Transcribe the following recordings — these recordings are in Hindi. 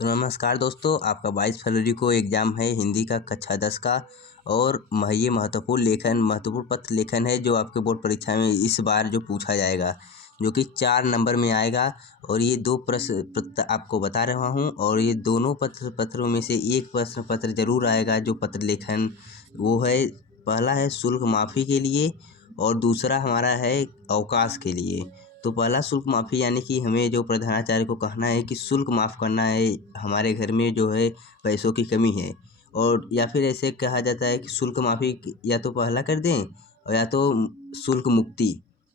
तो नमस्कार दोस्तों, आपका 22 फरवरी को एग्ज़ाम है हिंदी का कक्षा 10 का। और ये महत्वपूर्ण पत्र लेखन है जो आपके बोर्ड परीक्षा में इस बार जो पूछा जाएगा, जो कि 4 नंबर में आएगा। और ये 2 प्रश्न पत्र आपको बता रहा हूँ, और ये दोनों पत्रों में से एक प्रश्न पत्र ज़रूर आएगा जो पत्र लेखन वो है। पहला है शुल्क माफ़ी के लिए और दूसरा हमारा है अवकाश के लिए। तो पहला शुल्क माफ़ी यानी कि हमें जो प्रधानाचार्य को कहना है कि शुल्क माफ़ करना है, हमारे घर में जो है पैसों की कमी है। और या फिर ऐसे कहा जाता है कि शुल्क माफ़ी या तो पहला कर दें और या तो शुल्क मुक्ति।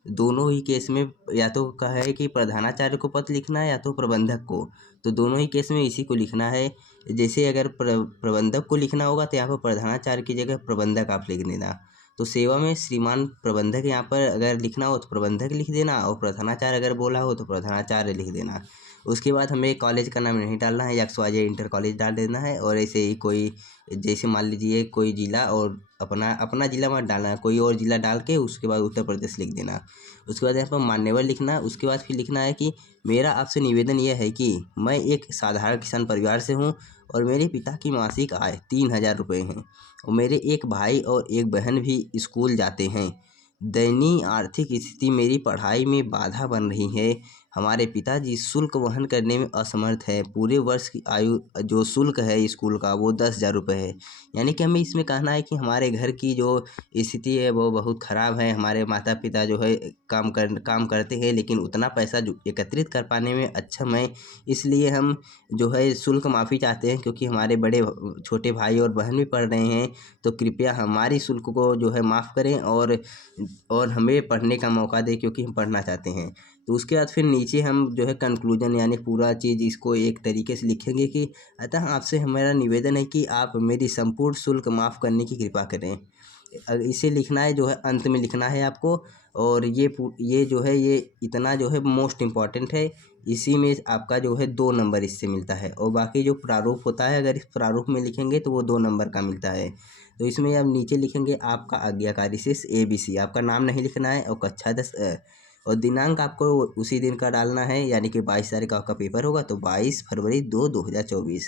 दोनों ही केस में या तो कहा है कि प्रधानाचार्य को पत्र लिखना है या तो प्रबंधक को। तो दोनों ही केस में इसी को लिखना है। जैसे अगर प्रबंधक को लिखना होगा तो यहाँ पर प्रधानाचार्य की जगह प्रबंधक आप लिख देना। तो सेवा में श्रीमान प्रबंधक यहाँ पर अगर लिखना हो तो प्रबंधक लिख देना, और प्रधानाचार्य अगर बोला हो तो प्रधानाचार्य लिख देना। उसके बाद हमें कॉलेज का नाम नहीं डालना है, XYZ इंटर कॉलेज डाल देना है। और ऐसे ही कोई, जैसे मान लीजिए कोई ज़िला, और अपना ज़िला मत डालना है, कोई और ज़िला डाल के उसके बाद उत्तर प्रदेश लिख देना। उसके बाद यहाँ पर मान्यवर लिखना है। उसके बाद फिर लिखना है कि मेरा आपसे निवेदन यह है कि मैं एक साधारण किसान परिवार से हूँ और मेरे पिता की मासिक आय 3000 रुपये हैं, और मेरे एक भाई और एक बहन भी स्कूल जाते हैं। दयनीय आर्थिक स्थिति मेरी पढ़ाई में बाधा बन रही है। हमारे पिताजी शुल्क वहन करने में असमर्थ है। पूरे वर्ष की आयु जो शुल्क है स्कूल का वो 10,000 रुपये है। यानी कि हमें इसमें कहना है कि हमारे घर की जो स्थिति है वो बहुत ख़राब है। हमारे माता पिता जो है काम करते हैं, लेकिन उतना पैसा जो एकत्रित कर पाने में अक्षम है। इसलिए हम जो है शुल्क माफ़ी चाहते हैं, क्योंकि हमारे छोटे भाई और बहन भी पढ़ रहे हैं। तो कृपया हमारी शुल्क को जो है माफ़ करें और हमें पढ़ने का मौका दें, क्योंकि हम पढ़ना चाहते हैं। तो उसके बाद फिर नीचे हम जो है कंक्लूजन यानी पूरा चीज़ इसको एक तरीके से लिखेंगे कि अतः आपसे हमारा निवेदन है कि आप मेरी संपूर्ण शुल्क माफ़ करने की कृपा करें। इसे लिखना है, जो है अंत में लिखना है आपको। और ये जो है ये इतना जो है मोस्ट इम्पॉर्टेंट है। इसी में आपका जो है 2 नंबर इससे मिलता है, और बाकी जो प्रारूप होता है अगर इस प्रारूप में लिखेंगे तो वो 2 नंबर का मिलता है। तो इसमें अब नीचे लिखेंगे आपका आज्ञाकारी शिष्य ABC। आपका नाम नहीं लिखना है, और कक्षा 10 और दिनांक आपको उसी दिन का डालना है, यानी कि 22 तारीख का आपका पेपर होगा, तो 22 फरवरी 2024।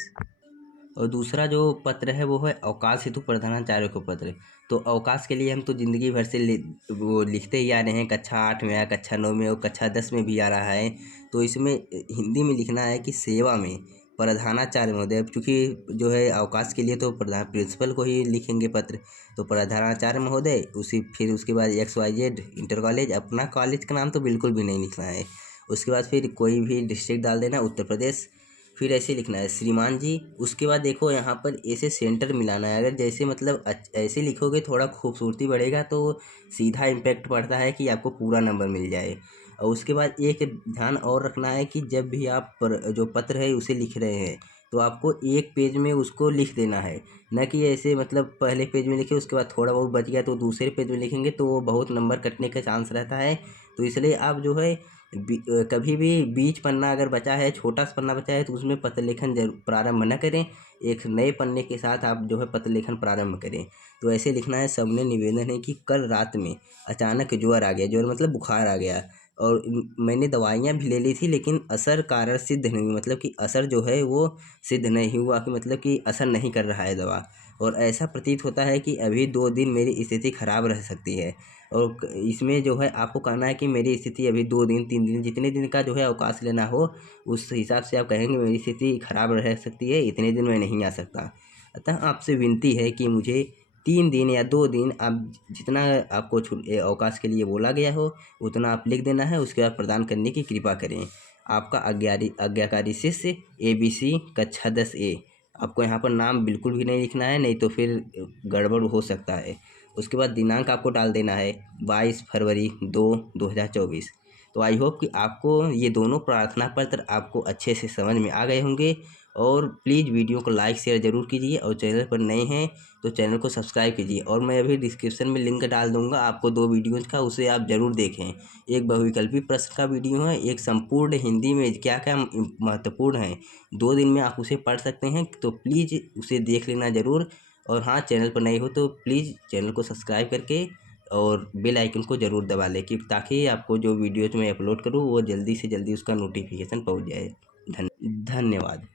और दूसरा जो पत्र है वो है अवकाश हेतु प्रधानाचार्य को पत्र। तो अवकाश के लिए हम तो ज़िंदगी भर से वो लिखते ही आ रहे हैं। कक्षा 8 में आया, कक्षा 9 में और कक्षा 10 में भी आ रहा है। तो इसमें हिंदी में लिखना है कि सेवा में प्रधानाचार्य महोदय, क्योंकि जो है अवकाश के लिए तो प्रिंसिपल को ही लिखेंगे पत्र। तो प्रधानाचार्य महोदय, फिर उसके बाद XYZ इंटर कॉलेज, अपना कॉलेज का नाम तो बिल्कुल भी नहीं लिखना है। उसके बाद फिर कोई भी डिस्ट्रिक्ट डाल देना, उत्तर प्रदेश। फिर ऐसे लिखना है श्रीमान जी। उसके बाद देखो यहाँ पर ऐसे सेंटर मिलाना है। अगर जैसे मतलब ऐसे लिखोगे थोड़ा खूबसूरती बढ़ेगा, तो सीधा इम्पैक्ट पड़ता है कि आपको पूरा नंबर मिल जाए। और उसके बाद एक ध्यान और रखना है कि जब भी आप जो पत्र है उसे लिख रहे हैं, तो आपको एक पेज में उसको लिख देना है। न कि ऐसे मतलब पहले पेज में लिखे उसके बाद थोड़ा बहुत बच गया तो दूसरे पेज में लिखेंगे, तो वो बहुत नंबर कटने का चांस रहता है। तो इसलिए आप जो है कभी भी बीच पन्ना अगर बचा है, छोटा सा पन्ना बचा है, तो उसमें पत्र लेखन प्रारंभ न करें। एक नए पन्ने के साथ आप जो है पत्र लेखन प्रारंभ करें। तो ऐसे लिखना है। सबने निवेदन है कि कल रात में अचानक ज्वर आ गया। ज्वर मतलब बुखार आ गया, और मैंने दवाइयाँ भी ले ली थी, लेकिन असर कारण सिद्ध नहीं हुई। मतलब कि असर जो है वो सिद्ध नहीं हुआ, कि मतलब कि असर नहीं कर रहा है दवा। और ऐसा प्रतीत होता है कि अभी 2 दिन मेरी स्थिति खराब रह सकती है। और इसमें जो है आपको कहना है कि मेरी स्थिति अभी 2 दिन 3 दिन, जितने दिन का जो है अवकाश लेना हो, उस हिसाब से आप कहेंगे मेरी स्थिति खराब रह सकती है, इतने दिन मैं नहीं आ सकता। अतः आपसे विनती है कि मुझे 3 दिन या 2 दिन, आप जितना आपको अवकाश के लिए बोला गया हो उतना आप लिख देना है। उसके बाद प्रदान करने की कृपा करें। आपका आज्ञाकारी शिष्य ABC कक्षा 10A। आपको यहाँ पर नाम बिल्कुल भी नहीं लिखना है, नहीं तो फिर गड़बड़ हो सकता है। उसके बाद दिनांक आपको डाल देना है 22 फरवरी 2024। तो आई होप कि आपको ये दोनों प्रार्थना पत्र आपको अच्छे से समझ में आ गए होंगे। और प्लीज़ वीडियो को लाइक शेयर ज़रूर कीजिए, और चैनल पर नए हैं तो चैनल को सब्सक्राइब कीजिए। और मैं अभी डिस्क्रिप्शन में लिंक डाल दूंगा आपको 2 वीडियोज़ का, उसे आप ज़रूर देखें। एक बहुविकल्पी प्रश्न का वीडियो है, एक संपूर्ण हिंदी में क्या क्या महत्वपूर्ण है। 2 दिन में आप उसे पढ़ सकते हैं, तो प्लीज़ उसे देख लेना ज़रूर। और हाँ, चैनल पर नए हो तो प्लीज़ चैनल को सब्सक्राइब करके और बेल आइकन को ज़रूर दबा लें, कि ताकि आपको जो वीडियोज़ मैं अपलोड करूँ वो जल्दी से जल्दी उसका नोटिफिकेशन पहुँच जाए। धन्यवाद।